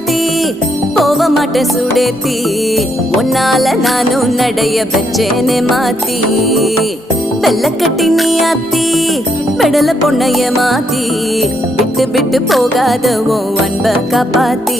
கத்தி போக மாட்டேன் சுடேத்தி உன்னால நானும் நடைய வச்சேனே மாத்தி வெள்ள கட்டி நீ ஆத்தி பெடல பொண்ணைய மாத்தி விட்டு விட்டு போகாத உன் அன்ப காப்பாத்தி